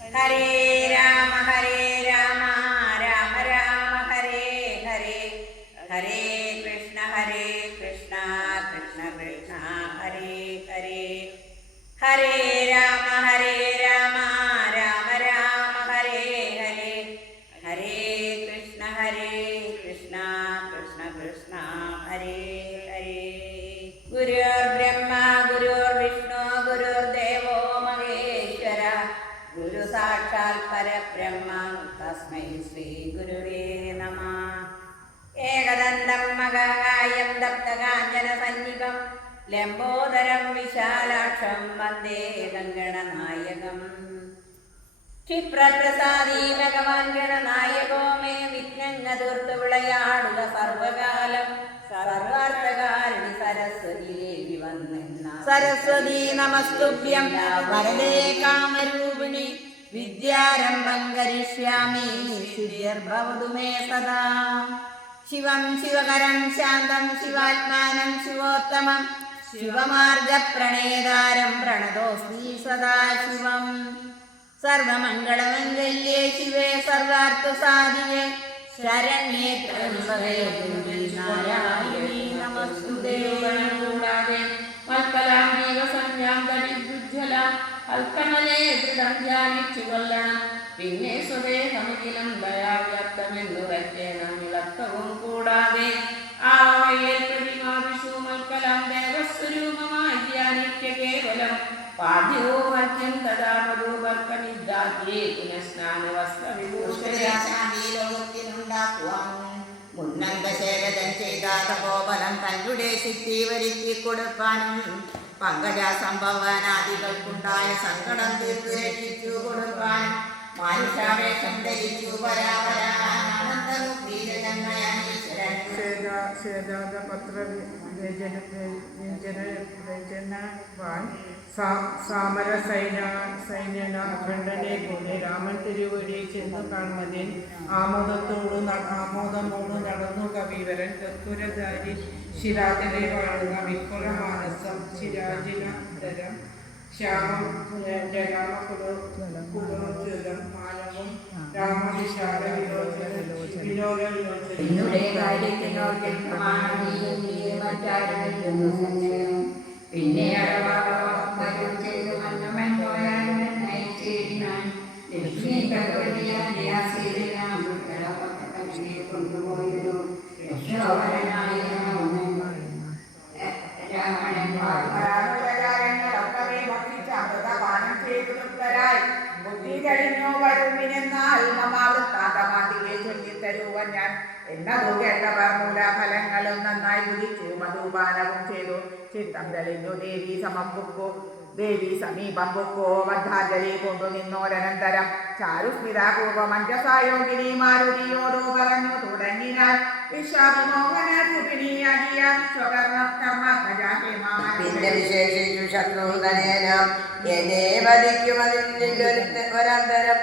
ഹരേ രാമ രാമ രാമ ഹരേ ഹരേ, ഹരേ കൃഷ്ണ കൃഷ്ണ കൃഷ്ണ ഹരേ ഹരേ. ഹരേ രാമ രാമ രാമ ഹരേ ഹരേ, ഹരേ കൃഷ്ണ കൃഷ്ണ കൃഷ്ണ ഹരേ ഹരേ. ഗുരുർബ്രഹ്മ ഗുരുർവിഷ്ണു ഗുരുർദേവോ മഹേശ്വര, ഗുരു സാക്ഷാൽ പരബ്രഹ്മ തസ്മൈ ശ്രീ ഗുരുവേ നമഃ. ഏകദന്തം മഹാകായം തപ്തകാഞ്ചന സന്നിഭം ലംബോദരം വിശാലാക്ഷം വന്ദേ ഗംഗണനായകം. ക്ഷിപ്രപ്രസാദീ ഭഗവാൻ ഗണനായകോ മേ വിഘ്നങ്ങൾ തീർത്തു വിളയാടുക സർവകാലം. സർവാർത്ഥകാരിണി സരസ്വതി ദേവി വന്നെന്ന സരസ്വതി നമസ്തുഭ്യം വരദേ കാമരൂപിണി. വിദ്യാരംഭം കരിഷ്യാമി സിദ്ധിർഭവതു മേ സദാ. ശിവം ശിവകരം ശാന്തം ശിവാത്മാനം ശിവോത്തമം, ശിവമാർഗപ്രണേതാരം പ്രണതോസ്മി സദാശിവം. സർവമംഗളമംഗല്യേ ശിവേ സർവാർത്ഥസാധികേ, ശരണ്യേ ത്രയംബകേ ദേവി നാരായണീ നമസ്തുതേ. അൽക്കമലേ ദൃഢം ധ്യാനിച്ചു കൊല്ലണം, പിന്നെ സ്വദേഹമിലും ദയാവ്യാപ്തമെന്നുറയ്ക്കണം ഇളക്കവും കൂടാതെ. ആ വയ്യൽ പ്രതിമാവിഷു മൽക്കലം ദേവസ്വരൂപമായി ധ്യാനിക്ക കേവലം. പാദ്യവും അർഘ്യം തഥാ മധുവർക്കനിദ്ധാത്യേ പുനഃസ്നാന വസ്ത്രവിഭൂഷയാശാന്തിലോകത്തിനുണ്ടാക്കുവാൻ മുന്നന്തശേരജൻ ചെയ്ത തപോബലം തന്നുടെ സിദ്ധി വരുത്തി കൊടുപ്പാനും, പങ്കജ സംഭവനാദികൾക്കുണ്ടായ സങ്കടം തീർത്തു രക്ഷിച്ചു കൊടുപ്പാനും, മാനുഷാവേഷം ധരിച്ചു പരാപരാനന്ദമുഖീരജന്മയാനീശ്വരൻ. സാമര സൈന്യന ഖണ്ഡനെ പോലെ രാമൻ തിരുവടി ചെന്നു കാണുന്നതിൽ ആമോദമോട് നടന്നു കവിവരൻ. കർപ്പൂരധാരി ശിരാജനെ വാഴുക വിക്കുല മാനസം ശിരാജിനന്തരം ശ്യാമം ജരാമകുലോജ്വലം മാനവും രാമവിശാല പിന്നെ അടവാകം ചെയ്തു മന്നമൻ പോയാലും നയിച്ചേരിനാൻ. ലക്ഷ്മി കൊണ്ടുപോയൊരു യശോവരനായ രാവണൻ അമൃതപാനം ചെയ്തു തൃപ്തരായി ബുദ്ധി കഴിഞ്ഞു വരുവിനെന്നാൽ മമാവൃത്താന്തമാതിയെ ചൊല്ലിത്തരുവൻ ഞാൻ എന്നതു കേട്ടവർ മൂലഫലങ്ങളും നന്നായി ബുദ്ധിച്ചു മധുപാനവും ചെയ്തു. ചിത്തം തെളിഞ്ഞു ദേവി സമീപം പൊക്കോ വദ്ധാഞ്ജലി കൊണ്ടു നിന്നോരനന്തരം ചാരുസ്മിതാപൂർവം അഞ്ജസായോഗിനി മാരുതിയോടു പറഞ്ഞു തുടങ്ങിനാൽ പിന്നെ വിശേഷിച്ചു ശത്രുഘ്നേനം എന്നെ വധിക്കുമതിനൊരന്തരം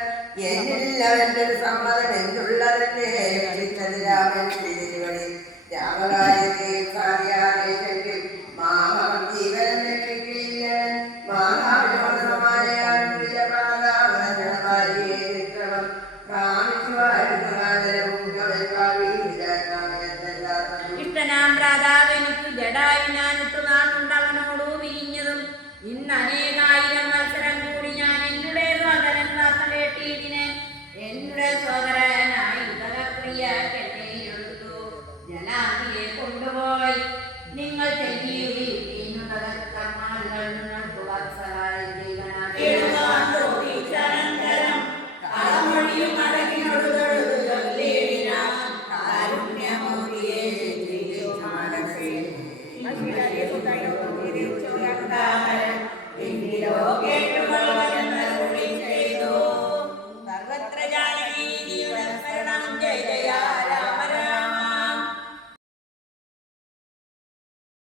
എന്നില്ലവന്റെ സമ്മതം എന്തുള്ളതെന്നെ രക്ഷിച്ചത് രാമൻ തിരുവടി. രാമകാര്യത്തെ കാര്യാദേശത്തിൽ മാമം ജീവനം രക്ഷിക്കില്ല. ഇഷ്ടനാം ഭ്രാതാവെനിക്കു ജഡായി ഞാനിട്ടു നാളുണ്ടവനോടു വിരിഞ്ഞതും. ഇന്ന് അനേകായിരം മത്സരം കൂടി ഞാൻ എന്നുടെ സോദരൻ വാർത്ത കേട്ടിതിന്. എന്നുടെ സോദരനായി ഉദകപ്രിയ കെട്ടിയെടുത്തു ജനാതിയെ കൊണ്ടുപോയി. നിങ്ങൾ ും